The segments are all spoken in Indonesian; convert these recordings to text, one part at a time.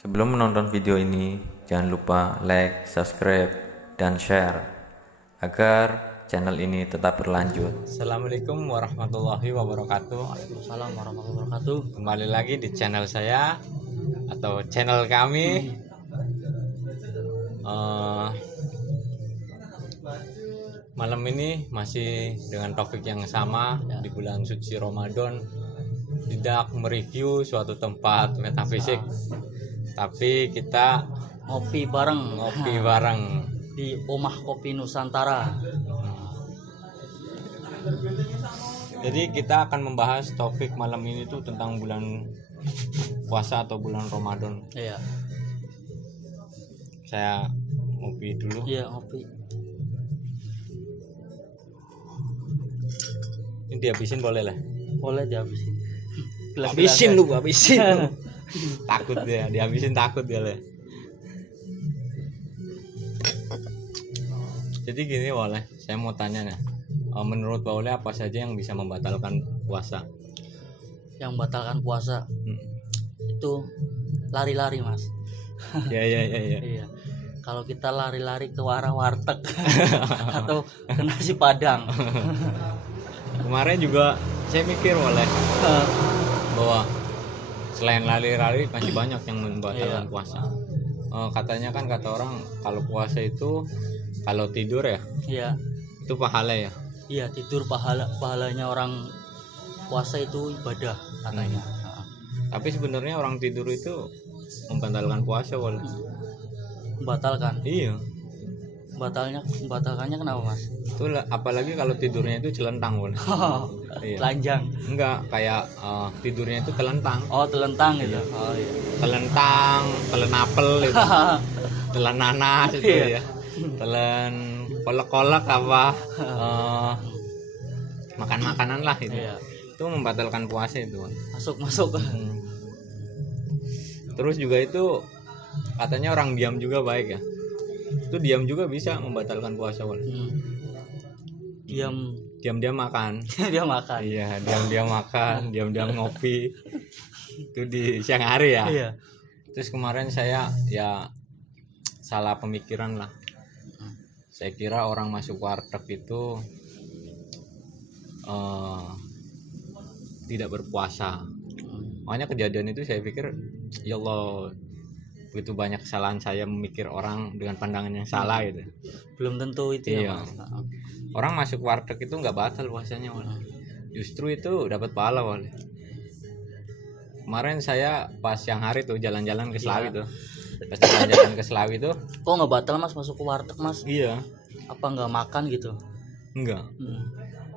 Sebelum menonton video ini, jangan lupa like, subscribe, dan share agar channel ini tetap berlanjut. Assalamualaikum warahmatullahi wabarakatuh. Waalaikumsalam warahmatullahi wabarakatuh. Kembali lagi di channel saya atau channel kami. Malam ini masih dengan topik yang sama di bulan suci Ramadan, tidak mereview suatu tempat metafisik, tapi kita Ngopi bareng bareng. di Omah Kopi Nusantara. Jadi kita akan membahas topik malam ini tuh tentang bulan puasa atau bulan Ramadan. Iya. Saya ngopi dulu. Iya, ngopi. Ini dihabisin boleh lah. Boleh dihabisin. Habisin lu, habisin lu. Takut dia, dihabisin takut dia lah. Jadi gini boleh, saya mau tanya nih. Menurut Pak Oleh apa saja yang bisa membatalkan puasa? Yang membatalkan puasa itu lari-lari, Mas. Ya. Iya. Kalau kita lari-lari ke warteg atau ke nasi Padang. Kemarin juga saya mikir boleh bahwa selain lari-lari masih banyak yang membatalkan puasa. Katanya kan kata orang kalau puasa itu kalau tidur ya, Iya. itu pahala ya. Iya, tidur pahalanya orang puasa itu ibadah katanya. Tapi sebenarnya orang tidur itu membatalkan puasa boleh. Membatalkan. Iya. Membatalkannya kenapa, Mas? Itu apalagi kalau tidurnya itu celentang boleh. Iya. Telanjang. Enggak, kayak tidurnya itu telentang. Oh, telentang gitu. Iya. Oh iya. Telentang, telen apel itu. Telan nanas itu Iya. ya. Telan kolak-kolak apa makan makanan lah itu. Iya. Itu membatalkan puasa itu. Masuk. Terus juga itu katanya orang diam juga baik ya. Itu diam juga bisa membatalkan puasa boleh. Diam-diam makan. Dia makan. Iya, diam-diam makan, diam-diam ngopi. Itu di siang hari ya. Iya. Terus kemarin saya ya salah pemikiran lah. Saya kira orang masuk warteg itu tidak berpuasa. Makanya kejadian itu saya pikir ya Allah, begitu banyak kesalahan saya memikir orang dengan pandangan yang salah gitu. Belum tentu itu Iya. ya, Mas. Orang masuk warteg itu nggak batal puasanya boleh. Justru itu dapat pahala boleh. Kemarin saya pas siang hari tuh jalan-jalan ke Selawi tuh. Pas jalan-jalan ke Selawi tuh. Kok nggak batal, Mas, masuk ke warteg, Mas? Iya. Apa nggak makan gitu? Enggak.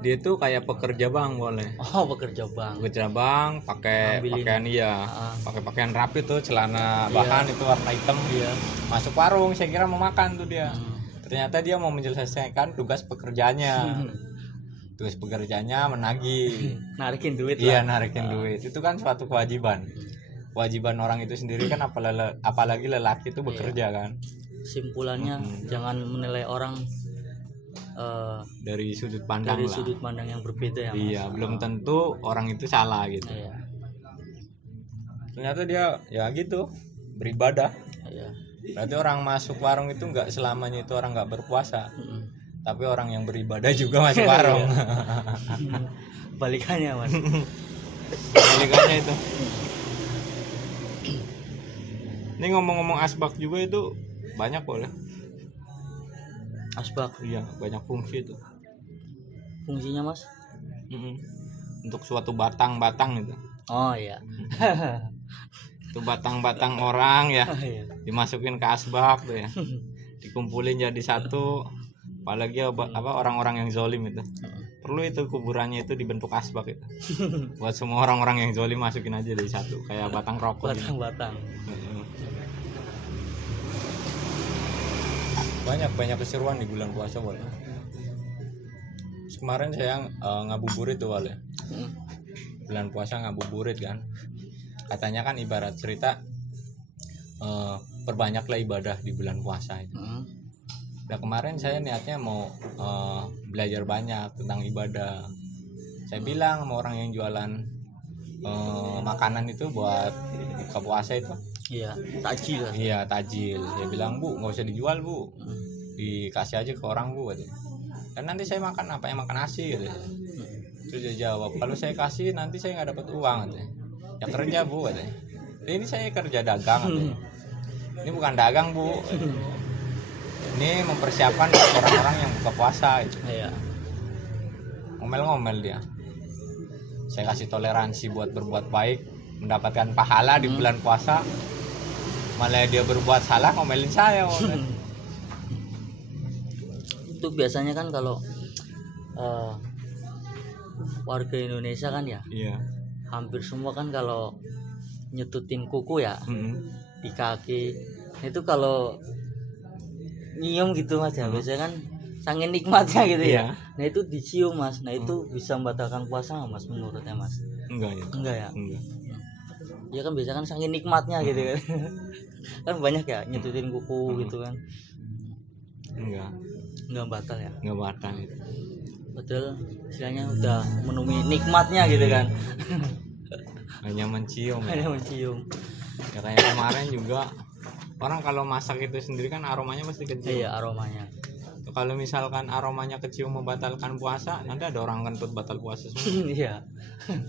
Dia tuh kayak pekerja bank boleh. Oh, pekerja bank. Pekerja bank pakai Ngambilin. pakaian pakai pakaian rapi tuh, celana bahan itu warna hitam. Iya. Masuk warung, saya kira mau makan tuh dia. Ternyata dia mau menyelesaikan tugas pekerjaannya. Tugas pekerjaannya menagih. Narikin duit Iya, lah. narikin duit. Itu kan suatu kewajiban. Kewajiban orang itu sendiri kan apalagi lelaki itu bekerja kan. Simpulannya jangan menilai orang Dari sudut pandang dari lah. sudut pandang yang berbeda ya, Mas. Iya, belum tentu orang itu salah gitu. Iya. Ternyata dia ya gitu, beribadah. Iya. Berarti orang masuk warung itu nggak selamanya itu orang nggak berpuasa. Tapi orang yang beribadah juga masuk warung. Balikannya, Mas. Kebalikannya itu. Ini ngomong-ngomong asbak juga itu banyak boleh. Asbak Iya, banyak fungsi itu. fungsinya, Mas? Untuk suatu batang-batang itu. Oh iya. Itu batang-batang orang ya, Iya. dimasukin ke asbak tuh ya. Dikumpulin jadi satu. Apalagi orang-orang yang zolim itu. Perlu itu kuburannya itu dibentuk asbak itu. Buat semua orang-orang yang zolim masukin aja dari satu, kayak batang rokok gitu. Batang-batang. Banyak keseruan di bulan puasa boleh. Kemarin saya ngabuburit tuh boleh. Bulan puasa ngabuburit kan. Katanya kan ibarat cerita perbanyaklah ibadah di bulan puasa itu. Nah kemarin saya niatnya mau belajar banyak tentang ibadah. Saya bilang sama orang yang jualan makanan itu buat buka puasa itu, Iya, takjil. Iya, tajil. Dia bilang, "Bu, nggak usah dijual, Bu. Dikasih aja ke orang, Bu," katanya. "Kan nanti saya makan apa? Yang makan nasi," katanya. Terus dia jawab, "Kalau saya kasih nanti saya nggak dapat uang," katanya. "Ya kerja, Bu," katanya. "Ini saya kerja dagang," katanya. "Ini bukan dagang, Bu. Ini mempersiapkan orang-orang yang buka puasa," gitu. Iya. Ngomel-ngomel dia. Saya kasih toleransi buat berbuat baik, mendapatkan pahala di bulan puasa. Malah dia berbuat salah ngomelin saya. Itu biasanya kan kalau warga Indonesia kan ya, Iya. hampir semua kan kalau nyetutin kuku ya di kaki itu kalau nyium gitu Mas ya, biasanya kan saking nikmatnya gitu ya. Iya. Nah itu dicium Mas, nah itu bisa membatalkan puasa nggak Mas menurutnya Mas? Enggak ya. Enggak ya? Enggak. Ya kan biasanya kan saking nikmatnya gitu kan. Kan banyak ya nyetutin kuku gitu kan. Enggak batal ya. Enggak batal itu. Padahal istilahnya udah memenuhi nikmatnya gitu kan. Hanya mencium. Hanya mencium. Ya kayak kemarin juga orang kalau masak itu sendiri kan aromanya pasti kecium. Iya, aromanya. Kalau misalkan aromanya kecium membatalkan puasa, nanti ada orang kentut batal puasa semua. Iya.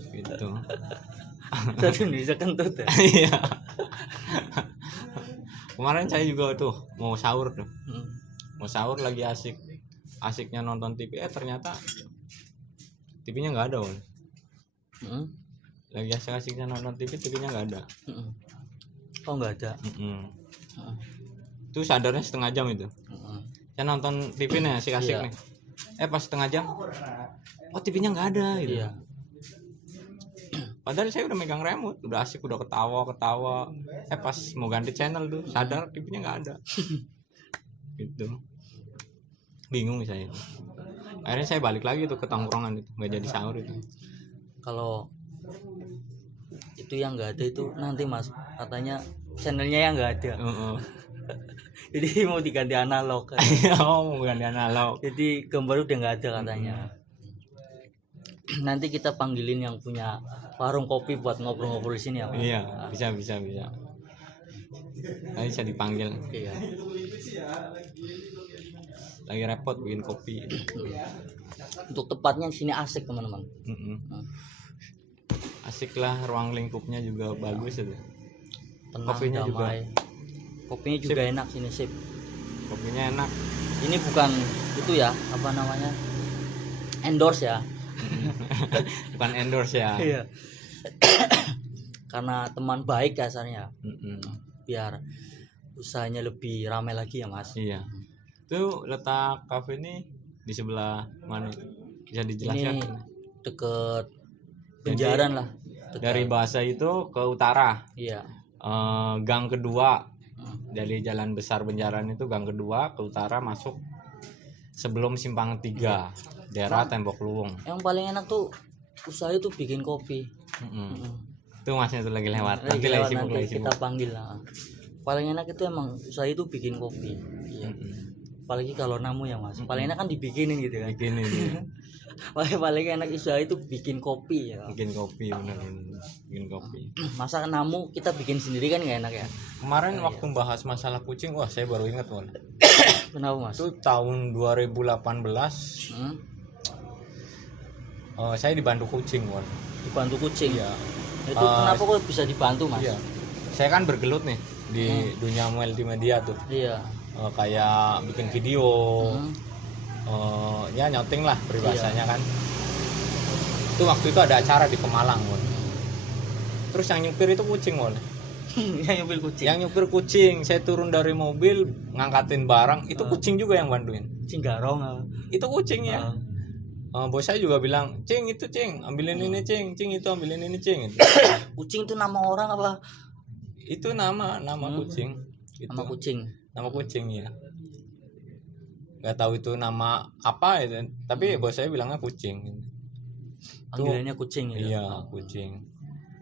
Gitu. Satu Indonesia kentut ya. Iya. Kemarin saya juga tuh mau sahur tuh. Mau sahur lagi asiknya nonton TV, ternyata TV-nya nggak ada, Won. Lagi asik-asiknya nonton TV-nya nggak ada. Oh nggak ada. Itu sadarnya setengah jam itu. Saya nonton TV nih asik-asik Iya. nih. Pas setengah jam, oh TV-nya nggak ada gitu. Iya. Padahal saya udah megang remote, udah asik, udah ketawa. Pas mau ganti channel tuh, sadar TV-nya nggak ada. Gitu. Bingung saya. Akhirnya saya balik lagi tuh ke tongkrongan itu, nggak jadi sahur itu. Kalau itu yang nggak ada itu nanti Mas katanya channelnya yang nggak ada. Jadi mau diganti analog. Oh, mau ganti analog. Jadi gambar udah nggak ada katanya. Nanti kita panggilin yang punya warung kopi buat ngobrol-ngobrol di sini ya Mas. Iya, bisa. Nanti bisa dipanggil. Iya. Lagi repot bikin kopi. Untuk tepatnya di sini asik teman-teman. Asik lah, ruang lingkupnya juga bagus itu. Tenang, Kopinya juga. damai. Kopinya juga Sip. enak sini sip. Kopinya enak. Ini bukan itu ya, apa namanya? Endorse ya. Bukan endorse ya. Iya. Karena teman baik kasarnya. Biar usahanya lebih ramai lagi ya Mas. Iya. Itu letak kafe ini di sebelah mana? Bisa dijelaskan? Ini deket Penjaran lah. Dari Bahasa itu ke utara. Iya. Gang kedua. Dari jalan besar Penjaran itu gang kedua ke utara masuk sebelum simpang 3 daerah Tembok Luwung. Yang paling enak tuh usaha itu bikin kopi. Itu Masnya tuh lagi lewat. Nanti lewat, lagi nanti sibuk. kita panggil lah. Paling enak itu emang usaha itu bikin kopi. Iya. Apalagi kalau namu ya Mas. Paling enak kan dibikinin gitu kan. Bikin ini. Paling enak usaha itu bikin kopi ya. Bikin kopi bener. Bikin kopi. Masa namu kita bikin sendiri kan nggak enak ya. Kemarin waktu bahas masalah kucing, wah saya baru ingat Won. Kenapa Mas? Itu tahun 2018 saya dibantu kucing Won. Dibantu kucing. Iya. Itu kenapa kok bisa dibantu Mas? Iya. Saya kan bergelut nih di dunia multimedia tuh. Iya. Kayak bikin video, ya nyouting lah peribahasanya kan. Itu waktu itu ada acara di Pemalang Won. Terus yang nyupir itu kucing Won. Yang nyupir kucing. Yang nyupir kucing, saya turun dari mobil ngangkatin barang, itu kucing juga yang bantuin. Kucing garong. Itu kucing ya. Bos saya juga bilang, "Cing itu Cing, ambilin ini Cing itu ambilin ini Cing." Gitu. Kucing itu nama orang apa? Itu nama kucing. Gitu. Nama kucing. Nama kucing ya. Gak tahu itu nama apa itu, tapi bos saya bilangnya kucing. Panggilannya kucing gitu. Iya, kucing.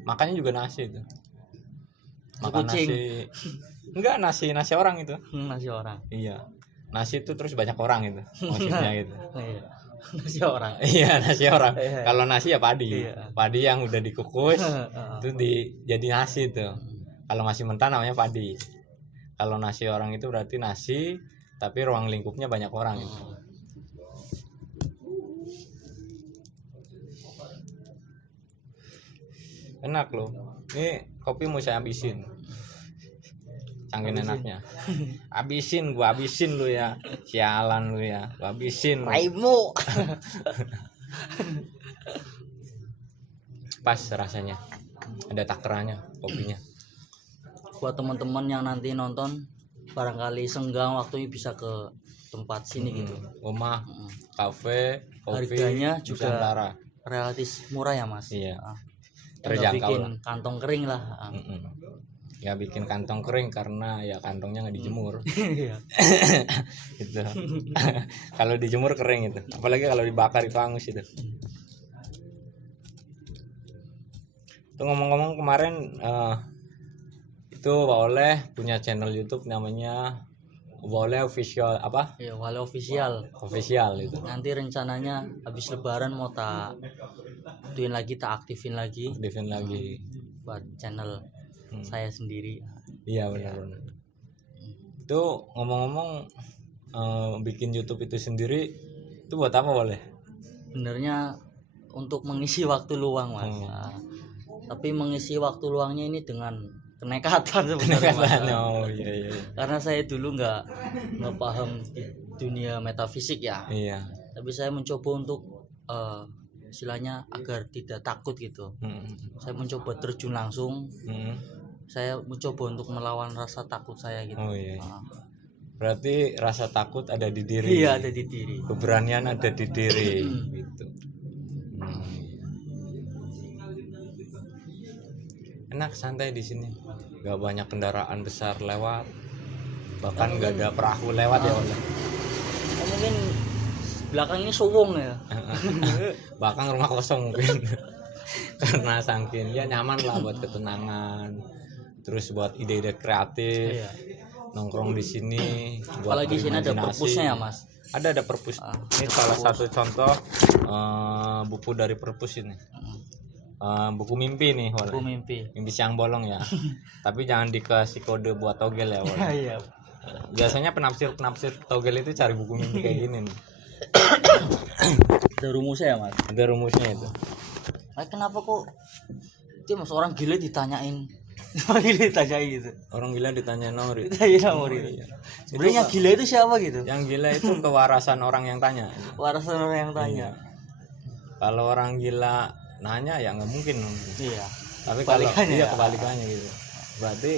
Makanya juga nasi itu. Makan kucing. nasi. Enggak, nasi orang itu. Nasi orang. Iya. Nasi itu terus banyak orang itu. Maksudnya gitu. Iya. Nasi orang. Iya, nasi orang. Iya. Kalau nasi ya padi. Iya. Padi yang udah dikukus itu jadi nasi tuh. Kalau masih mentah namanya padi. Kalau nasi orang itu berarti nasi, tapi ruang lingkupnya banyak orang gitu. Enak loh. Ini kopi mau saya habisin. Saking enaknya. Gua habisin lu ya. Sialan lu ya. Gua habisin. Raimu. Pas rasanya. Ada takerannya kopinya. Buat teman-teman yang nanti nonton barangkali senggang waktunya bisa ke tempat sini gitu. Rumah, kafe, kopi, harganya juga Nusantara. relatif murah ya Mas. Iya. Nggak Terjangkau bikin lah. kantong kering lah. Ya bikin kantong kering karena ya kantongnya nggak dijemur. Iya. Gitu. Kalau dijemur kering itu. Apalagi kalau dibakar itu hangus itu. Tuh ngomong-ngomong kemarin itu Pak Oleh punya channel YouTube namanya Pak Oleh official apa? Iya, Wale official. Official itu. Nanti rencananya habis lebaran mau tak aktifin lagi Aktifin lagi. buat channel saya sendiri. Iya benar. Itu ngomong-ngomong bikin YouTube itu sendiri itu buat apa boleh? Sebenarnya untuk mengisi waktu luang Mas. Tapi mengisi waktu luangnya ini dengan kenekatan sebenarnya Mas. Oh iya. Karena saya dulu nggak paham di dunia metafisik ya. Iya. Tapi saya mencoba untuk istilahnya agar tidak takut gitu. Saya mencoba terjun langsung. Saya mencoba untuk melawan rasa takut saya gitu. Oh iya. Berarti rasa takut ada di diri. Iya, ada di diri. Keberanian ada di diri gitu. Enak santai di sini. Gak banyak kendaraan besar lewat. Bahkan gak ada perahu lewat ya oleh. Mungkin belakang ini suwung ya. Bahkan rumah kosong mungkin. Karena saking ya nyaman lah buat ketenangan. Terus buat ide-ide kreatif. Iya. Nongkrong di sini. Apalagi sini ada perpusnya ya Mas. Ada perpus. Ini salah satu contoh buku dari perpus ini. Buku mimpi nih, Buku mimpi. Mimpi siang bolong ya. Tapi jangan dikasih kode buat togel ya. Iya. Biasanya penafsir togel itu cari buku mimpi kayak gini nih. Ada rumusnya ya Mas. Ada rumusnya itu. Nah, kenapa kok itu Mas orang gila ditanyain? Gila ditanyain gitu. Orang gila ditanya nomor itu. Iya nomor itu. Sebenarnya yang gila itu siapa gitu? Yang gila itu kewarasan orang yang tanya. Warasan orang yang tanya. Kalau orang gila nanya ya nggak mungkin. Iya. Tapi kalau Kebalikannya ya. kebalikannya gitu. Berarti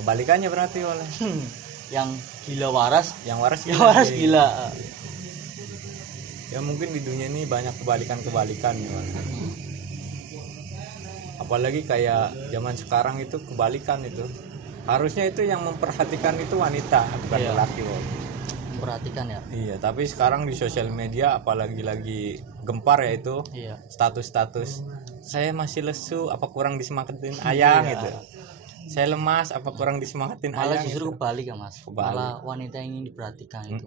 kebalikannya berarti oleh Yang gila waras, yang waras yang waras gila. Ya mungkin di dunia ini banyak kebalikan ya. Apalagi kayak zaman sekarang itu kebalikan itu. Harusnya itu yang memperhatikan itu wanita bukan laki. Memperhatikan ya. Iya, tapi sekarang di sosial media apalagi lagi gempar ya itu. Iya. Status saya masih lesu apa kurang disemangatin ayah gitu. Saya lemas apa kurang disemangatin Malah ayah. justru gitu. kebalik ya Mas. Kebalik. Malah wanita yang ingin diperhatikan itu.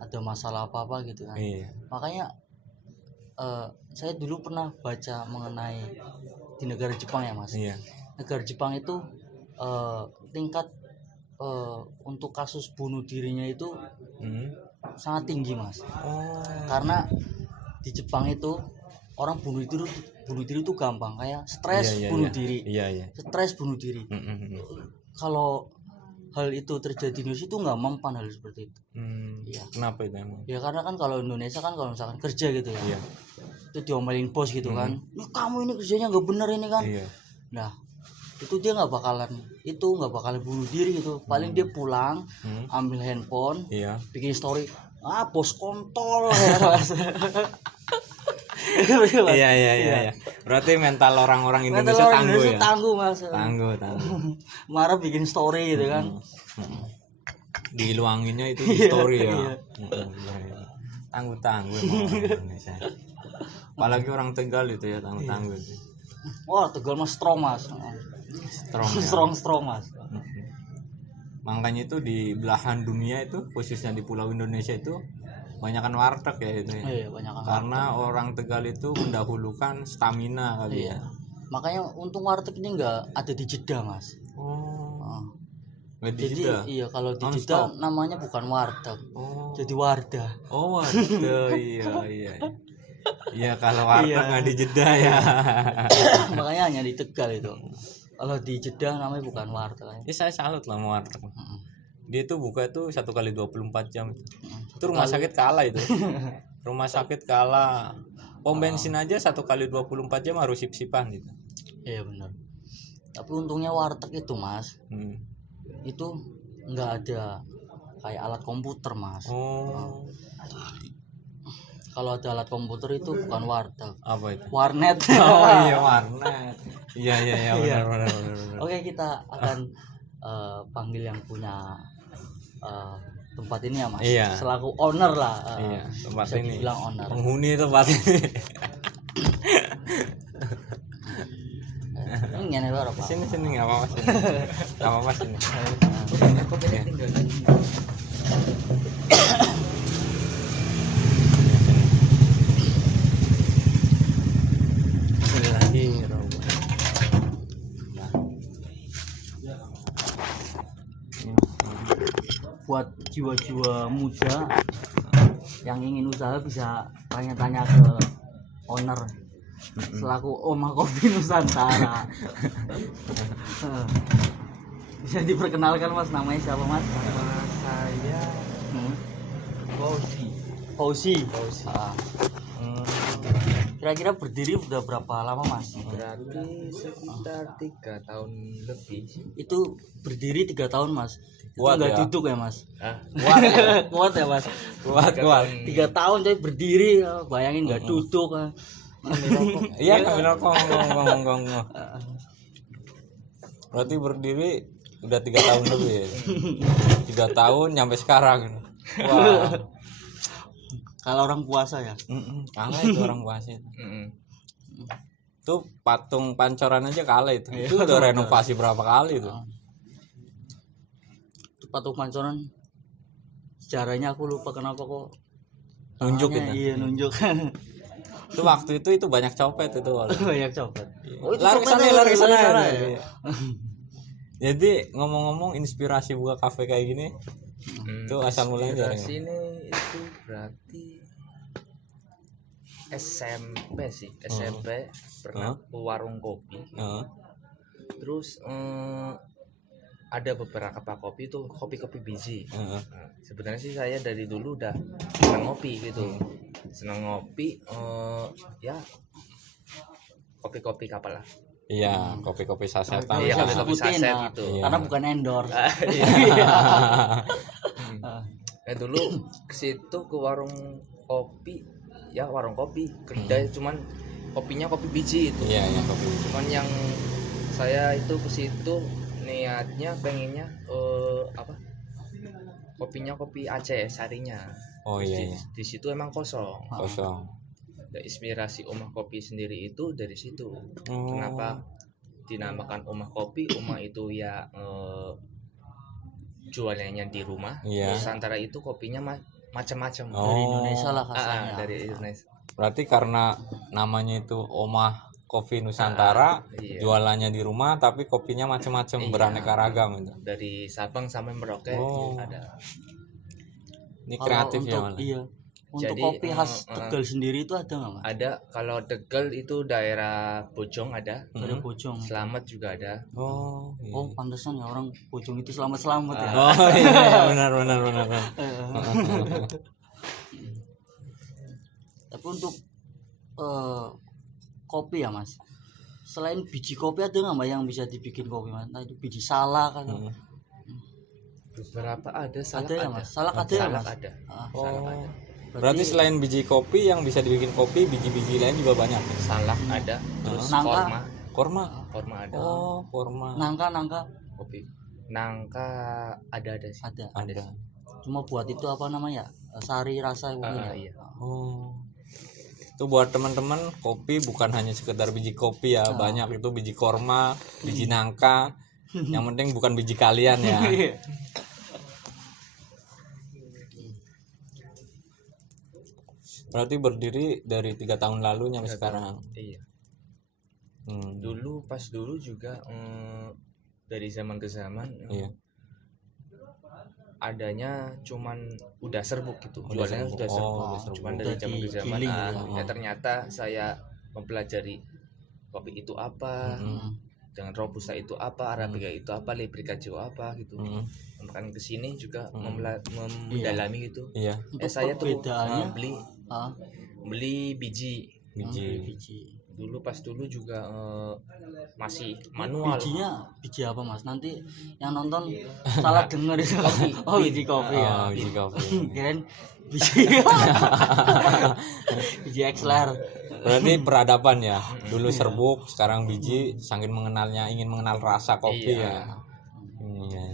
Ada masalah apa-apa gitu kan. Iya. Makanya saya dulu pernah baca mengenai di negara Jepang ya Mas. Iya. Negara Jepang itu tingkat untuk kasus bunuh dirinya itu sangat tinggi Mas. Oh. Karena di Jepang itu orang bunuh diri itu gampang, kayak stres bunuh diri. Iya. Stres bunuh diri. Kalau hal itu terjadi di Indonesia itu nggak mempan hal seperti itu. Iya. Kenapa itu emang? Ya karena kan kalau Indonesia kan kalau misalkan kerja gitu ya. Iya. Itu diomelin bos gitu kan. Nah, kamu ini kerjanya nggak bener ini kan. Iya. Nah, itu dia nggak bakalan bunuh diri gitu. Paling dia pulang, ambil handphone, Iya. bikin story, bos kontol ya. Iya. Berarti mental orang-orang Indonesia tangguh ya. Tangguh Mas. Tangguh. Marah bikin story gitu kan. Diluanginnya itu di story ya. Tangguh emang orang Indonesia. Apalagi orang Tegal itu ya tangguh itu. Wah, Tegal mas strong Mas. Strong. Ya. strong Mas. Makanya itu di belahan dunia itu khususnya di pulau Indonesia itu banyakan warteg ya itu ya. Iya, banyak Karena orang Tegal itu mendahulukan stamina kali ya. Makanya untung warteg ini nggak ada di Jeddah mas. Nah, Nggak di jadi Jeddah? iya kalau di Non-stop? Jeddah namanya bukan warteg, jadi wardah. Oh waduh, iya. Iya kalau warteg nggak di Jeddah ya. Makanya hanya di Tegal itu. Kalau di Jeddah namanya bukan warteg. Ini saya salut lah sama warteg. Dia tuh buka itu 1 kali 24 jam. Itu rumah sakit kalah itu. Rumah sakit kalah. Pom bensin aja 1 kali 24 jam harus sip-sipan gitu. Iya benar. Tapi untungnya warteg itu mas, itu nggak ada kayak alat komputer mas. Oh. Kalau ada alat komputer itu bukan warteg, Apa itu? warnet. Oh iya warnet. Iya benar. Oke, kita akan panggil yang punya tempat ini ya mas. Iya. Selaku owner lah. Iya, tempat bisa ini. dibilang owner. Penghuni tempat ini. Ini yang apa? Sini enggak apa-apa sini. Enggak apa-apa sini. Ya. Buat jiwa-jiwa muda yang ingin usaha bisa tanya-tanya ke owner selaku Omah Kopi Nusantara. Bisa diperkenalkan mas, namanya siapa mas? Nama saya Fauzi. Ah. Kira-kira berdiri udah berapa lama mas? Berarti sekitar 3 tahun lebih sih. Itu berdiri 3 tahun mas. Itu Kuat nggak ya? duduk ya mas? Kuat. Kuat ya mas. Kuat. 3 tahun tapi berdiri, bayangin nggak duduk. Iya, benar kok ngomong. Berarti berdiri udah 3 tahun lebih ya. 3 tahun nyampe sekarang. Wah. Kalau orang puasa ya. Kalah itu orang puasa itu. Tuh patung pancoran aja kalah itu. Itu udah renovasi berapa kali itu. Patung Pancoran sejarahnya aku lupa kenapa kok Nunjuk tangannya, itu. iya nunjuk. Itu waktu itu banyak copet itu. Banyak copet. Oh, itu Lari copetnya ke sana ya? ya. Jadi ngomong-ngomong inspirasi buka kafe kayak gini itu asal mulanya dari sini itu berarti SMP sih. SMP pernah ke warung kopi. Terus ada beberapa kopi tuh kopi-kopi biji. Nah, sebenarnya sih saya dari dulu udah senang ngopi gitu. Senang ngopi ya kopi-kopi kapal lah. Iya, kopi-kopi sasetan. Iya, Bisa kopi sebutin, saset nah, gitu. karena bukan endorse. Ya dulu ke situ ke warung kopi, ya warung kopi, kedai cuman kopinya kopi biji itu. Iya, kopi. Cuman yang saya itu ke situ niatnya pengennya kopinya kopi Aceh sarinya. Oh Terus iya. di situ emang kosong. Kosong. Dan inspirasi Omah Kopi sendiri itu dari situ. Kenapa dinamakan Omah Kopi? Omah itu ya jualannya di rumah. Iya. Nusantara itu kopinya macam-macam. Dari Indonesia lah kasarnya. Dari Indonesia. Berarti karena namanya itu Omah Kopi Nusantara, iya. jualannya di rumah tapi kopinya macam-macam, Iya. beraneka ragam itu. Dari Sabang sampai Merauke ada. Ini Kalau kreatif untuk, ya malah. iya. Untuk Jadi, kopi khas Tegal sendiri itu ada nggak mas? Ada kalau Tegal itu daerah Bojong ada. Dari Bojong. Selamat juga ada. Oh, iya. Oh pantesan ya orang Bojong itu selamat-selamat ya. Oh iya, benar. Tapi untuk kopi ya mas, selain biji kopi ada nggak mbak yang bisa dibikin kopi mas? Nah itu biji salak kan? Beberapa ada salak Ada ya mas? Salak ada ya mas? Ada. Ah, Salak ada. Berarti selain biji kopi yang bisa dibikin kopi, biji-biji lain juga banyak. Salak ada. Terus Nangka. Korma. Korma ada. Oh, korma. nangka Kopi. Nangka ada sih. ada. Cuma buat itu apa namanya? Sari rasa mungkin ya. Iya. Oh. Itu buat teman-teman, kopi bukan hanya sekedar biji kopi ya, banyak itu biji korma, biji nangka. Yang penting bukan biji kalian ya. Berarti berdiri dari 3 tahun lalu sampai sekarang. Iya. Dulu juga dari zaman ke zaman adanya cuman udah serbuk gitu, jualannya sudah serbuk. Cuman dari zaman ke zaman ya ternyata saya mempelajari kopi itu apa, dengan robusta itu apa, arabica itu apa, libericajo apa gitu. Makan kesini juga mendalami gitu. Saya tuh beli biji. Dulu juga masih manual. Biji apa Mas? Nanti yang nonton salah denger itu. Biji kopi ya. Biji kopi. Keren biji. Biji Exler. Berarti peradaban ya. Dulu serbuk, sekarang biji, saking ingin mengenal rasa kopi ya. Iya.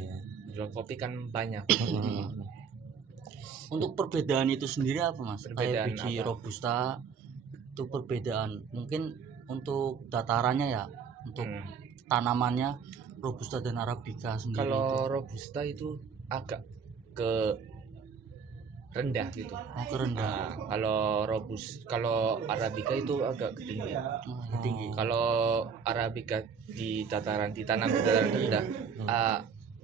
Jual kopi kan banyak. Untuk perbedaan itu sendiri apa Mas? Perbedaan kayak biji apa? robusta itu perbedaan mungkin untuk datarannya ya, untuk tanamannya robusta dan arabica sendiri. Kalau robusta itu agak ke rendah gitu. Ke rendah. Kalau arabica itu agak ke tinggi. Tinggi. Kalau arabica ditanam di dataran rendah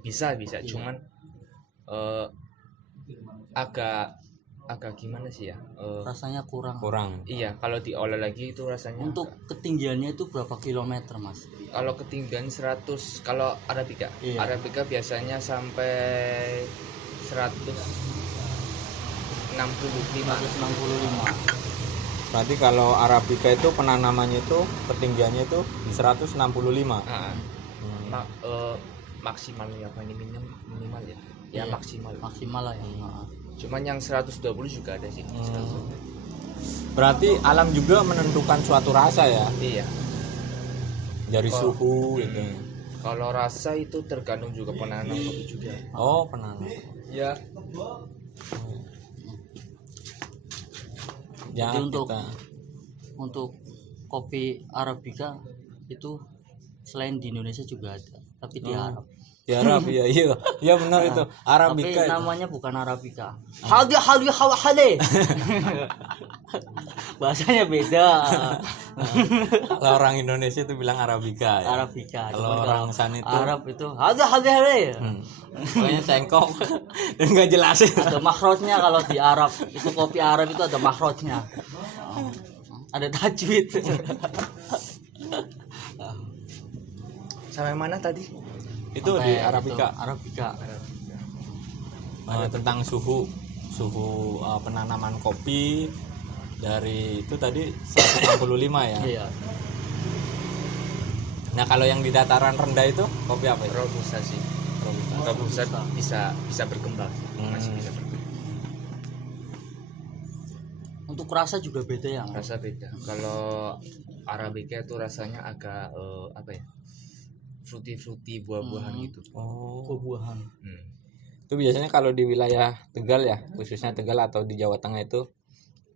bisa cuman agak gimana sih ya, rasanya kurang. Iya, kalau diolah lagi itu rasanya. Untuk ketinggiannya itu berapa kilometer Mas? Kalau ketinggian 100, kalau arabica biasanya sampai 165. Berarti kalau arabica itu penanamannya itu ketinggiannya itu di 165. Maksimal ya, minimal ya. Ya maksimal lah ya. Cuman yang 120 juga ada sih. Berarti alam juga menentukan suatu rasa ya. Iya. Dari suhu gitu. Kalau rasa itu tergantung juga penanam kopi juga. Oh, penanam. Ya. Jadi untuk kopi arabica itu selain di Indonesia juga ada, tapi di Arab. Di Arab iya benar itu arabica. Tapi namanya bukan arabica. Hadi. Bahasanya beda. Kalau orang Indonesia itu bilang arabica ya. Arabica. Kalau orang sana itu Arab itu hadi. Pokoknya sengkok dan nggak jelasin. Ada makhrajnya kalau di Arab. Itu kopi Arab itu ada makhrajnya. Ada tajwid. Sampai mana tadi? Itu di arabica. Tentang suhu penanaman kopi dari itu tadi 165 ya. Iya. Nah, kalau yang di dataran rendah itu kopi apa ya? Robusta sih. Robusta bisa berkembang. Masih bisa berkembang. Untuk rasa juga beda ya. Rasa beda. Kalau arabica itu rasanya agak fruity buah-buahan gitu. Buah-buahan. Itu biasanya kalau di wilayah Tegal ya, khususnya Tegal atau di Jawa Tengah itu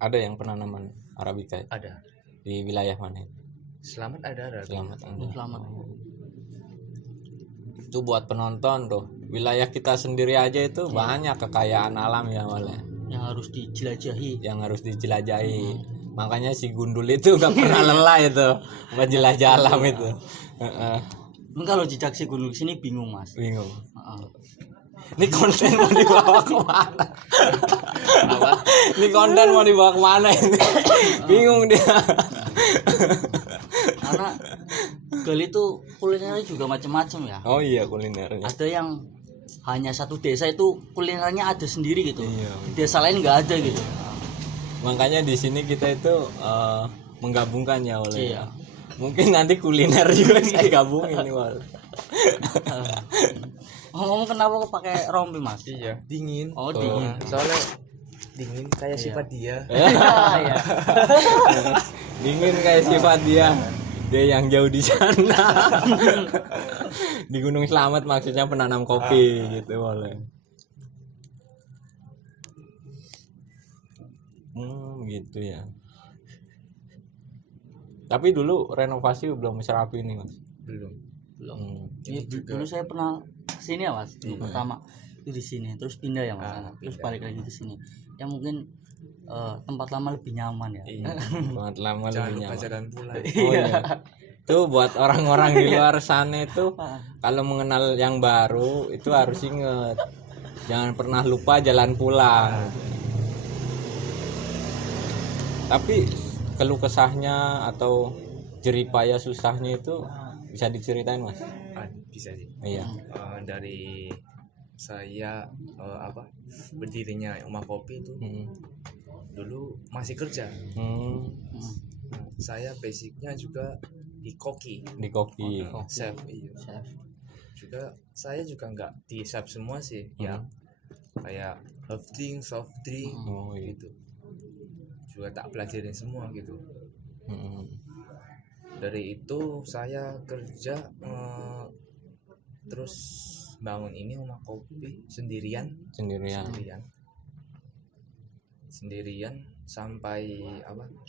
ada yang penanaman arabica. Ada. Di wilayah mana? Selamat ada. Selamat. Itu buat penonton tuh. Wilayah kita sendiri aja itu banyak kekayaan alam ya malah. Yang harus dijelajahi. Makanya si Gundul itu gak pernah lelah itu menjelajah alam itu. Kalau jejak si Gundul sini bingung Mas. Ini konten mau dibawa kemana? Ini konten mau dibawa kemana ini? Bingung dia. Karena Tegal itu kulinernya juga macam-macam ya. Oh iya, kulinernya. Ada yang hanya satu desa itu kulinernya ada sendiri gitu. Iya. Di desa lain nggak ada gitu. Makanya di sini kita itu menggabungkannya oleh. Iya. Mungkin nanti kuliner juga saya gabungin nih Wal. Ngomong kenapa kok pakai rompi Mas? Iya, dingin. Oh, dingin. Soalnya dingin kayak sifat dia. Iya. Dingin kayak sifat dia. Dia yang jauh di sana. Di Gunung Slamet maksudnya penanam kopi gitu boleh. Gitu ya. Tapi dulu renovasi belum serapi nih Mas. Belum. Dulu saya pernah sini ya Mas. Pertama itu di sini, terus pindah ya Mas. Terus balik lagi ke sini. Ya mungkin tempat lama lebih nyaman ya. Iya, tempat lama lebih nyaman. Jangan lupa jalan pulang. Oh iya. Tuh buat orang-orang di luar sana itu kalau mengenal yang baru itu harus inget, jangan pernah lupa jalan pulang. Tapi keluh kesahnya atau jeripaya susahnya itu bisa diceritain Mas? Bisa sih. Iya. Dari saya berdirinya Rumah Kopi itu dulu masih kerja. Saya basicnya juga di koki. Di koki. Chef, iya. Chef. Juga saya juga nggak di chef semua sih, ya kayak hard drink, soft drink, gitu. Juga tak pelajarin semua gitu. Dari itu saya kerja terus bangun ini Rumah Kopi sendirian sampai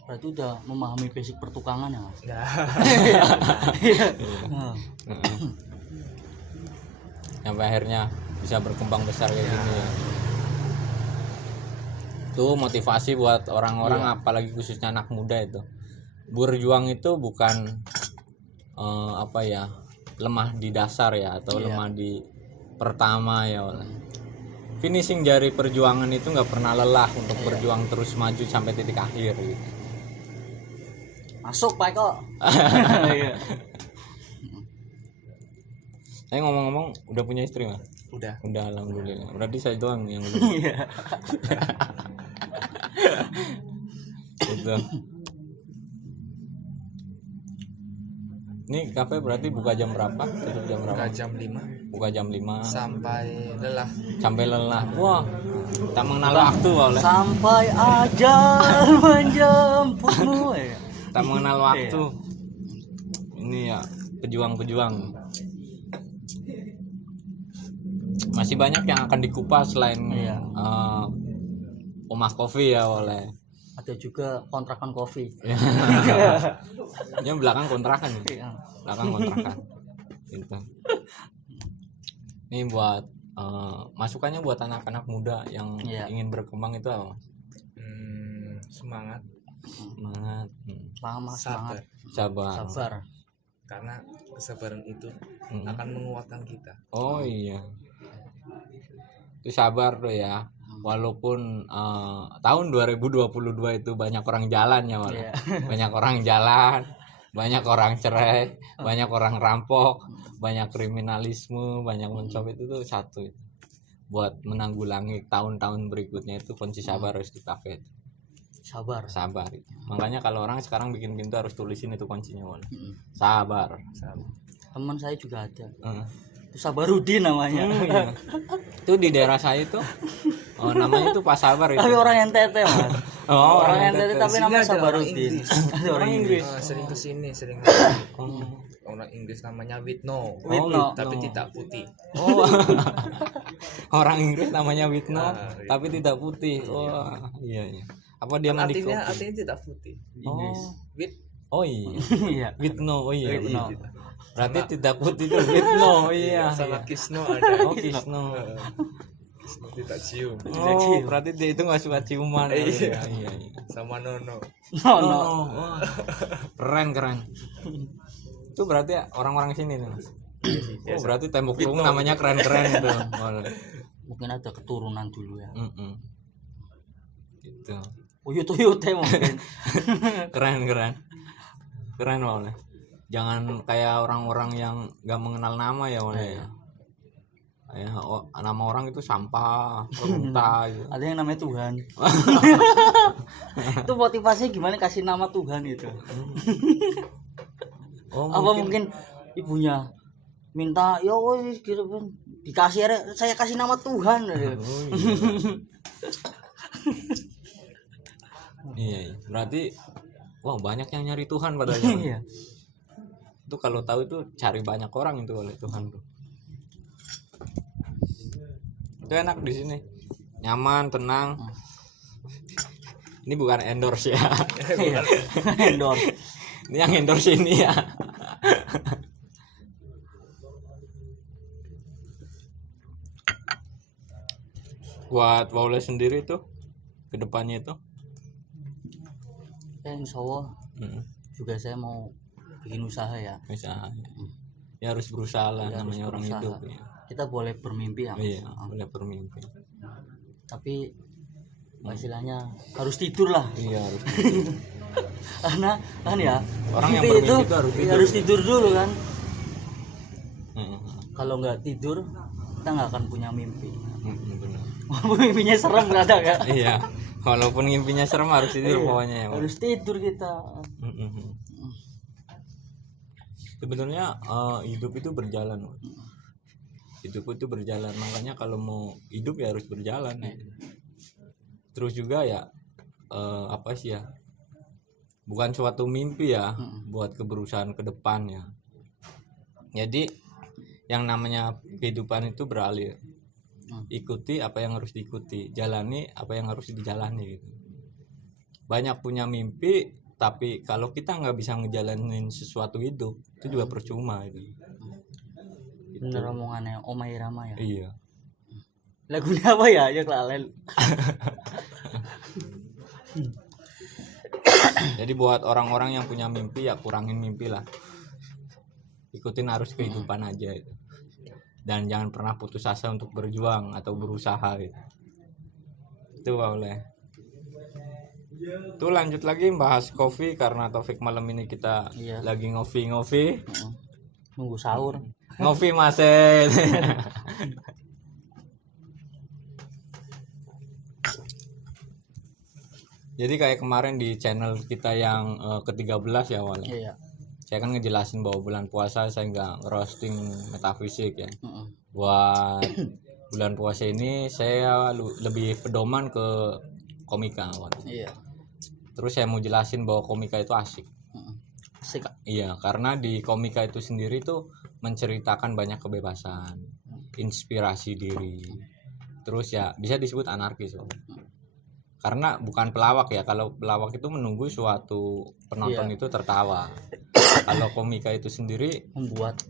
Berarti udah memahami basic pertukangan ya Mas? Sampai akhirnya bisa berkembang besar kayak gini ya. Itu motivasi buat orang-orang apalagi khususnya anak muda itu. Berjuang itu bukan lemah di dasar ya atau lemah di pertama ya. Finishing dari perjuangan itu nggak pernah lelah untuk berjuang terus maju sampai titik akhir gitu. Masuk Pak Eko. Saya ngomong-ngomong udah punya istri Mas? Udah Alhamdulillah. Berarti saya doang yang belum. Gitu. Ini kafe berarti buka jam berapa? Tutup jam berapa? Buka jam 5 sampai lelah. Wah, tak mengenal waktu oleh. Sampai ajal menjemputmu ya. Tak mengenal waktu. Ini ya pejuang-pejuang. Masih banyak yang akan dikupas selain Rumah Kopi ya oleh. Ada juga kontrakan kopi. Ini belakang kontrakan nih. Belakang kontrakan. Gitu. Ini buat masukannya buat anak-anak muda yang ingin berkembang itu apa Mas? Semangat. Sabar. Karena kesabaran itu akan menguatkan kita. Oh iya. Itu sabar tuh ya. Walaupun tahun 2022 itu banyak orang jalan ya malah. Banyak orang jalan, banyak orang cerai, banyak orang rampok, banyak kriminalisme, banyak mencopet itu satu. Buat menanggulangi tahun-tahun berikutnya itu kunci sabar harus dipakai. Sabar. Makanya kalau orang sekarang bikin pintu harus tulisin itu kuncinya malah. Sabar. Teman saya juga ada. Sabarudin namanya. Iya. Itu di daerah saya itu namanya itu Pak Sabar itu. Tapi orang NTT Mas. Orang NTT tapi namanya Sabarudin. Orang Inggris. Sering kesini orang Inggris namanya Witno. Tapi tidak putih. Orang Inggris namanya Witno tapi tidak putih. Iya. Apa dia mandi kopi? Artinya tidak putih. Inggris. Iya. Witno. Iya. Berarti tidak putih itu Witno. Iya. Sama Kisno ada. Kisno. Tidak cium. Berarti dia itu nggak suka ciuman. Iya. Sama Nono. Keren. Itu berarti orang-orang sini nih Mas. Berarti tembok rumah namanya keren-keren itu. Mungkin ada keturunan dulu ya. Gitu. Uyut-uyut ya mungkin. Keren oleh. Jangan kayak orang-orang yang nggak mengenal nama ya oleh. Nama orang itu sampah, runtah gitu. Ada yang namanya Tuhan. Itu motivasinya gimana kasih nama Tuhan itu? Apa mungkin ibunya minta ya wis gitu kan dikasih saya kasih nama Tuhan. Iya. Berarti banyak yang nyari Tuhan padahal. Iya. Itu kalau tahu itu cari banyak orang itu oleh Tuhan tuh. Itu enak di sini. Nyaman, tenang. Ini bukan endorse ya. Endorse. Ini yang endorse ini ya. Buat Waule sendiri tuh kedepannya itu insya Allah juga saya mau bikin usaha ya. Usaha. Ya harus berusaha lah, Ya, namanya harus orang berusaha. hidup ya. Kita boleh bermimpi ya Mas. Iya, boleh bermimpi. Tapi istilahnya harus tidur lah. Iya, harus. Karena kan ya Orang yang mimpi bermimpi itu harus tidur. dulu kan. Heeh. Kalau nggak tidur kita nggak akan punya mimpi. Benar. Walaupun mimpinya serem nggak ada kan. Iya. Walaupun mimpinya serem harus tidur pokoknya ya. Harus tidur kita. Sebenarnya hidup itu berjalan. Hidup itu berjalan, makanya kalau mau hidup ya harus berjalan. Terus juga ya apa sih ya? Bukan suatu mimpi ya, buat keberusahaan ke depan ya. Jadi yang namanya kehidupan itu beralir. Ikuti apa yang harus diikuti, jalani apa yang harus dijalani gitu. Banyak punya mimpi, tapi kalau kita nggak bisa ngejalanin sesuatu hidup, itu juga percuma itu. Bener omongannya Oma Irama ya. Iya. Lagunya apa ya? Ya kelalen. Jadi buat orang-orang yang punya mimpi ya kurangin mimpi lah. Ikutin arus kehidupan aja itu. Dan jangan pernah putus asa untuk berjuang atau berusaha gitu. Itu boleh. Tuh lanjut lagi bahas kopi karena Taufik malam ini kita lagi ngopi-ngopi. Nunggu sahur. Ngopi Maset. Jadi kayak kemarin di channel kita yang ke-13 ya awalnya. Iya. Saya kan ngejelasin bahwa bulan puasa saya nggak roasting metafisik ya. Buat bulan puasa ini saya lebih pedoman ke komika awalnya. Iya. Terus saya mau jelasin bahwa komika itu asik. Asik. Iya, karena di komika itu sendiri tuh menceritakan banyak kebebasan, inspirasi diri. Terus ya bisa disebut anarkis. Karena bukan pelawak ya, kalau pelawak itu menunggu suatu penonton itu tertawa. Kalau komika itu sendiri membuat.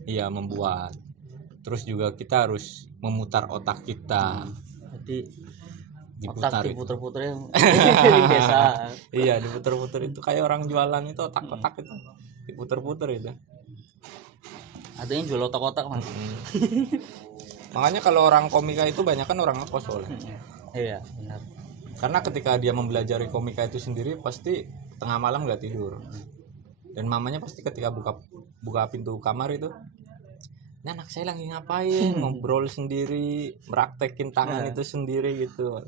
Terus juga kita harus memutar otak kita. Jadi Diputar otak itu. diputer-puternya biasa. Iya, diputer-puter itu kayak orang jualan itu otak-otak itu. Diputer-puter itu. Ada yang jual otak-otak Mas. Makanya kalau orang komika itu banyak kan orang ngekos soalnya. Iya, benar. Karena ketika dia mempelajari komika itu sendiri pasti tengah malam nggak tidur. Dan mamanya pasti ketika buka pintu kamar itu, ini anak saya lagi ngapain, ngobrol sendiri, meraktekin tangan itu sendiri gitu.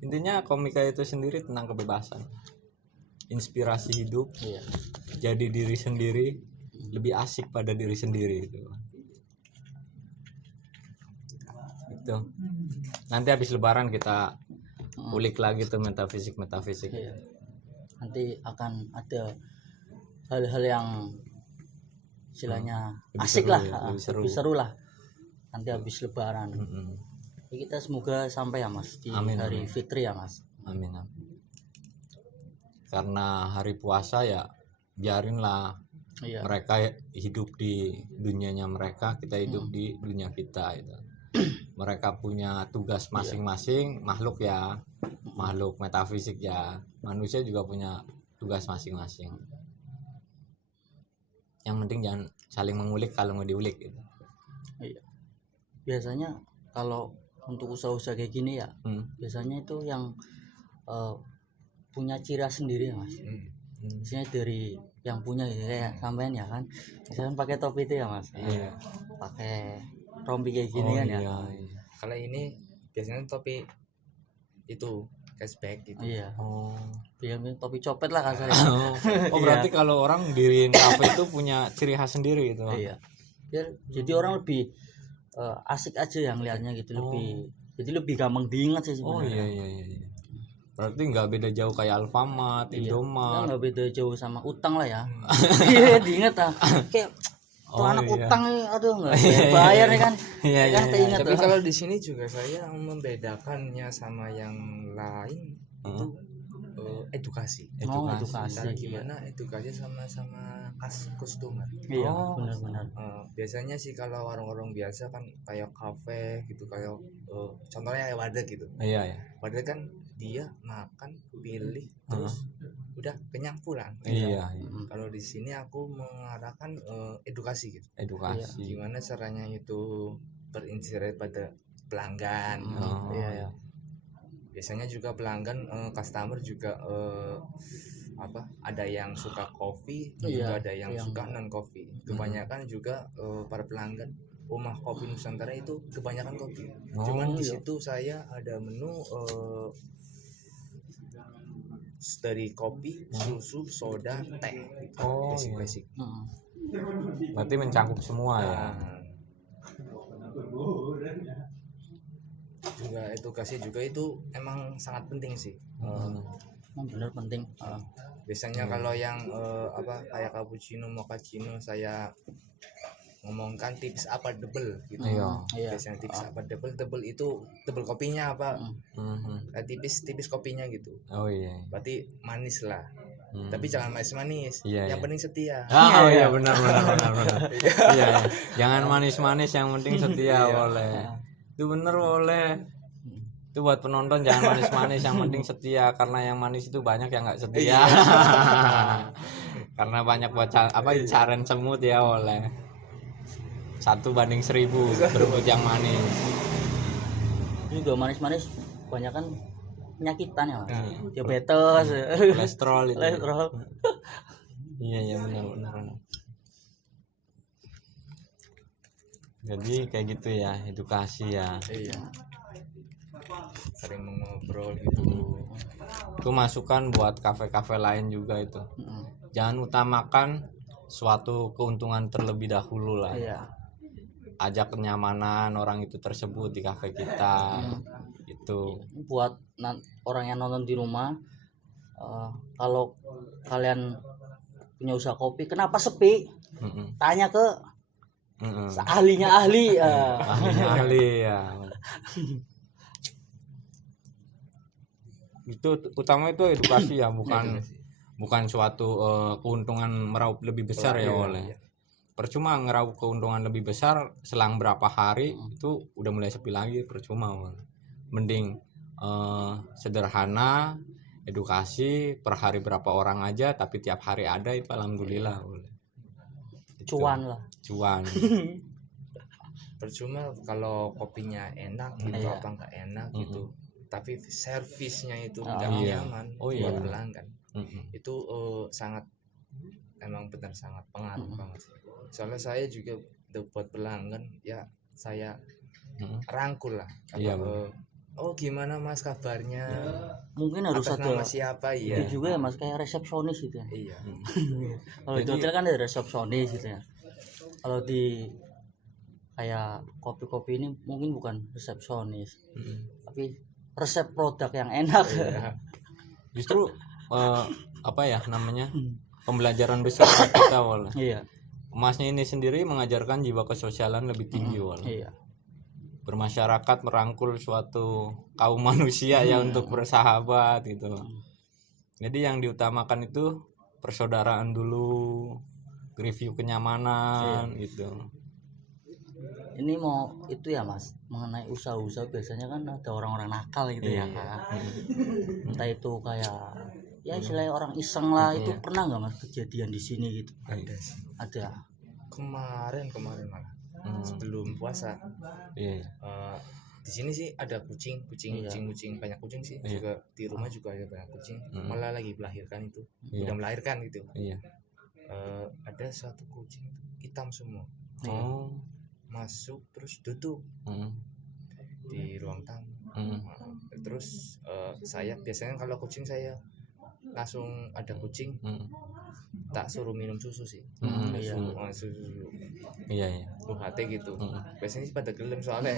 Intinya komika itu sendiri tentang kebebasan, inspirasi hidup, jadi diri sendiri, lebih asik pada diri sendiri itu. Itu. Nanti habis Lebaran kita ulik lagi tuh metafisik. Iya. Nanti akan ada hal-hal yang istilahnya asik lah, lebih seru lah. Nanti habis Lebaran. Jadi kita semoga sampai ya Mas di hari Fitri ya Mas. Amin. Karena hari puasa ya biarinlah mereka hidup di dunianya mereka, kita hidup di dunia kita itu. Mereka punya tugas masing-masing, makhluk ya, makhluk metafisik ya, manusia juga punya tugas masing-masing. Yang penting jangan saling mengulik kalau mau diulik gitu. Iya. Biasanya kalau untuk usaha-usaha kayak gini ya, biasanya itu yang punya ciri khas sendiri ya Mas. Biasanya dari yang punya gitu, kayak sampean ya kan, misalkan pakai topi itu ya Mas. Iya. Pakai rompi kayak gini kan ya. Iya. Kalau ini biasanya topi itu cashback gitu. Iya. Oh. Bilang topi copet lah kasarnya. Oh berarti kalau orang diriin kafe itu punya ciri khas sendiri gitu. Iya. Jadi orang lebih asik aja yang lihatnya gitu, jadi lebih gampang diingat sih sebenarnya. Oh iya. Berarti nggak beda jauh kayak Alfamart, Indomart. Nggak beda jauh sama utang lah ya. Iya diingat ah. Kayak tuh anak utang nih, aduh nggak bayar nih kan. Iya. Teringat. Tapi kalau di sini juga saya membedakannya sama yang lain itu edukasi. Edukasi. Cara gimana edukasi sama customer. Iya, benar-benar. Biasanya sih kalau warung-warung biasa kan kayak kafe gitu, kayak contohnya kayak warteg gitu. Iya. Warteg kan dia makan, pilih, terus udah kenyang pulang. Iya. Kalau di sini aku mengarahkan edukasi gitu. Edukasi. Gimana caranya itu berinspirasi pada pelanggan. Iya. Biasanya juga pelanggan customer juga ada yang suka kopi, juga ada yang suka non kopi. Kebanyakan juga para pelanggan rumah kopi Nusantara itu kebanyakan kopi. Cuman di situ saya ada menu dari kopi, susu, soda, teh gitu. Basic. Berarti mencakup semua ya. Juga edukasi juga itu emang sangat penting sih. Benar penting. Biasanya kalau yang kayak cappuccino, mochaccino saya ngomongkan tips apa double gitu. Biasanya tips apa double itu double kopinya apa? Tipis kopinya gitu. Berarti manis lah. Tapi jangan manis-manis. Yang penting setia. Iya benar. Iya. Jangan manis-manis, yang penting setia boleh. Itu bener boleh. Itu buat penonton, jangan manis-manis, yang penting setia, karena yang manis itu banyak yang nggak setia. Karena banyak incaran semut ya oleh 1:1000 berebut yang manis. Ini juga manis-manis banyak kan penyakitan ya Mas. Diabetes, kolesterol itu. Iya benar. Jadi kayak gitu ya, edukasi ya. Iya. Sering mengobrol gitu. Itu masukan buat kafe-kafe lain juga itu. Jangan utamakan suatu keuntungan terlebih dahulu lah. Iya. Ajak kenyamanan orang itu tersebut di kafe kita. Itu buat orang yang nonton di rumah, kalau kalian punya usaha kopi kenapa sepi, tanya ke ahlinya ahli ya. Itu utama itu edukasi ya, bukan suatu keuntungan meraup lebih besar ya oleh. Percuma ngeraup keuntungan lebih besar selang berapa hari itu udah mulai sepi lagi, percuma. Mending sederhana, edukasi per hari berapa orang aja, tapi tiap hari ada, itu alhamdulillah. Cuan lah. Percuma kalau kopinya enak gitu apa nggak enak gitu, tapi servisnya itu nggak nyaman buat pelanggan. Itu sangat emang benar sangat pengaruh banget. Soalnya saya juga buat pelanggan ya, saya rangkul lah. Gimana Mas kabarnya? Mungkin harus atas ada nama siapa ya? Itu juga ya Mas, kayak resepsionis gitu ya. Iya. Kalau di hotel kan ada resepsionis gitu ya. Kalau di kayak kopi-kopi ini mungkin bukan resepsionis, tapi resep produk yang enak. Justru pembelajaran besar kita wala. Iya. Emasnya ini sendiri mengajarkan jiwa kesosialan lebih tinggi wala. Iya. Bermasyarakat, merangkul suatu kaum manusia ya untuk bersahabat gitu. Jadi yang diutamakan itu persaudaraan dulu, review kenyamanan gitu. Ini mau itu ya Mas, mengenai usaha-usaha biasanya kan ada orang-orang nakal gitu ya kan. Entah itu kayak ya istilahnya orang iseng lah, itu pernah nggak Mas kejadian di sini gitu? Ada. Kemarin malah sebelum puasa. Di sini sih ada kucing banyak kucing sih. Juga di rumah juga ada banyak kucing. Malah lagi melahirkan itu, udah melahirkan gitu. Ada satu kucing hitam semua. Masuk terus duduk di ruang tamu. Terus saya biasanya kalau kucing saya langsung ada kucing tak suruh minum susu sih. Susu UHT gitu. Biasanya sih pada gelem soalnya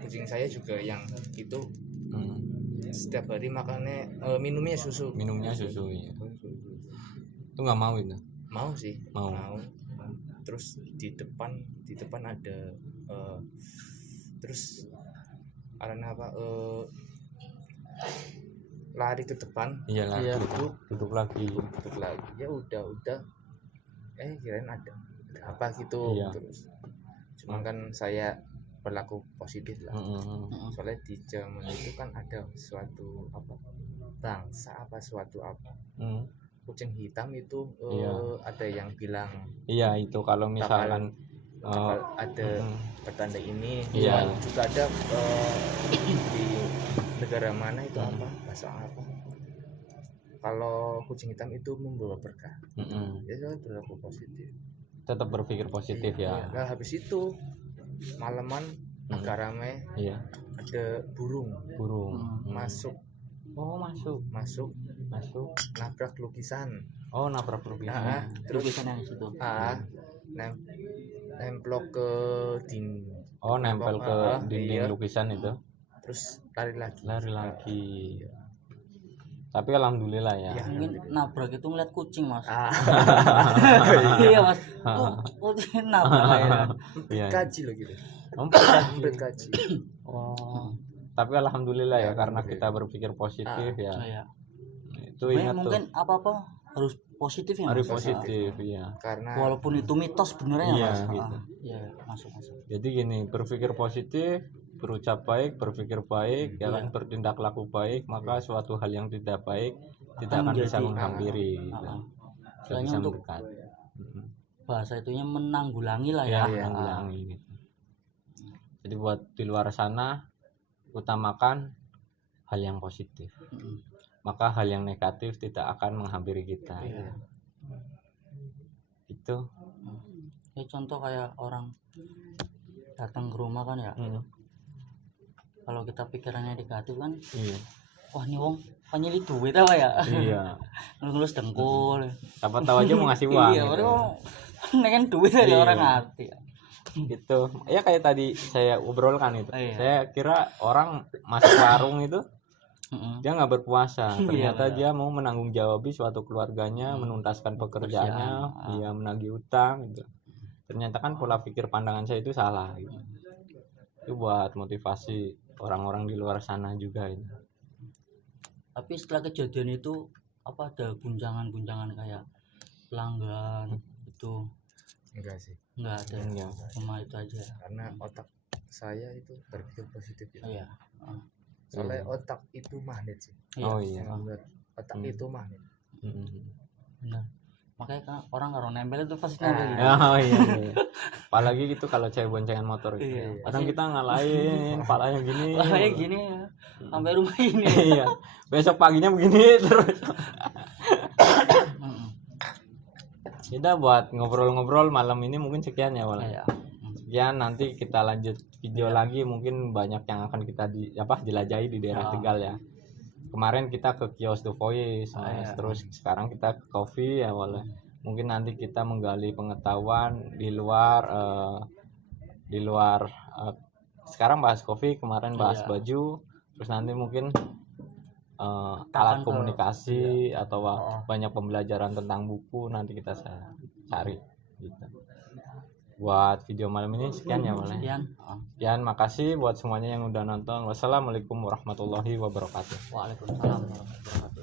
kucing saya juga yang itu setiap hari makannya minumnya susu iya. Itu nggak mau itu? Mau sih, mau. Terus di depan ada terus karena lari ke depan, iya lagi Iya. duduk lagi. ya udah kirain ada apa gitu. Iya. Terus cuman kan saya berlaku positif lah, soalnya di zaman itu kan ada suatu apa bangsa apa suatu apa kucing hitam itu Iya. ada yang bilang Iya itu kalau misalkan bakal ada pertanda ini. Iya. Cuman juga ada di negara mana itu apa bahasa apa, kalau kucing hitam itu membawa berkah, ya saya berlaku positif, tetap berpikir positif ya. nah habis itu malaman agak ramai, Iya. ada burung masuk Oh masuk nabrak lukisan. oh nabrak lukisan. Terus lukisan yang situ. Nemplok ke Oh nempel ke dinding iya. lukisan itu. Terus lari lagi. Tapi alhamdulillah ya. Mungkin nabrak itu ngeliat kucing mas. Iya. Iya mas, kucing nabrak ya. Iya. Kaji loh gitu. Kaji. Oh. Tapi alhamdulillah ya karena kita berpikir positif ya. Iya. Itu ingat mungkin tuh. apa harus positif ya. Harus Mas? positif ya. Karena Walaupun itu mitos sebenarnya Iya, mas. gitu. Iya masuk. Jadi gini, berpikir positif, berucap baik, berpikir baik, ya kan, bertindak laku baik, maka suatu hal yang tidak baik tidak akan bisa menghampiri, gitu. Tidak bisa untuk mendekat. bahasa itunya menanggulangi lah Ya, ya. menanggulangi gitu. Jadi buat di luar sana utamakan hal yang positif. Maka hal yang negatif tidak akan menghampiri kita. Itu. Ya contoh kayak orang datang ke rumah kan ya. Kalau kita pikirannya negatif kan, Iya. wah nih wong nyili duit apa ya? Iya. Ngelus dengkul. Siapa tahu aja mau ngasih uang. Iya, gitu. baru neken duit aja Iya. orang ngerti. Gitu ya, kayak tadi saya obrolkan itu. Iya. Saya kira orang masuk warung itu dia nggak berpuasa, ternyata dia mau menanggung jawabi suatu keluarganya, menuntaskan pekerjaannya, dia menagih utang gitu. Ternyata kan pola pikir pandangan saya itu salah gitu. Itu buat motivasi orang-orang di luar sana juga itu. Tapi setelah kejadian itu apa ada guncangan kayak pelanggan itu? enggak sih, Enggak ada. Enggak. Cuma itu aja. karena otak saya itu berpikir positif ya. Iya. Soalnya otak itu magnet sih. Oh iya. Menurut otak itu magnet. Benar. Makanya kan orang kalau nempel itu pasti nempel gitu. Oh iya. Apalagi gitu kalau cewek boncengan motor itu. Iya. Kadang kita ngalahin, palanya gini. Kayak gini ya. Sampai rumah ini. Iya. Besok paginya begini terus. Kita buat ngobrol-ngobrol malam ini mungkin sekian ya, Wal. Iya. Sekian, nanti kita lanjut video lagi, mungkin banyak yang akan kita jelajahi di daerah Tegal ya. Kemarin kita ke kios The Voice, terus sekarang kita ke coffee ya, Wal. Mungkin nanti kita menggali pengetahuan di luar sekarang bahas coffee, kemarin bahas baju, terus nanti mungkin alat komunikasi atau banyak pembelajaran tentang buku nanti kita cari gitu. Buat video malam ini sekian ya, Wal. Sekian, makasih buat semuanya yang udah nonton. Wassalamualaikum warahmatullahi wabarakatuh. Waalaikumsalam warahmatullahi wabarakatuh.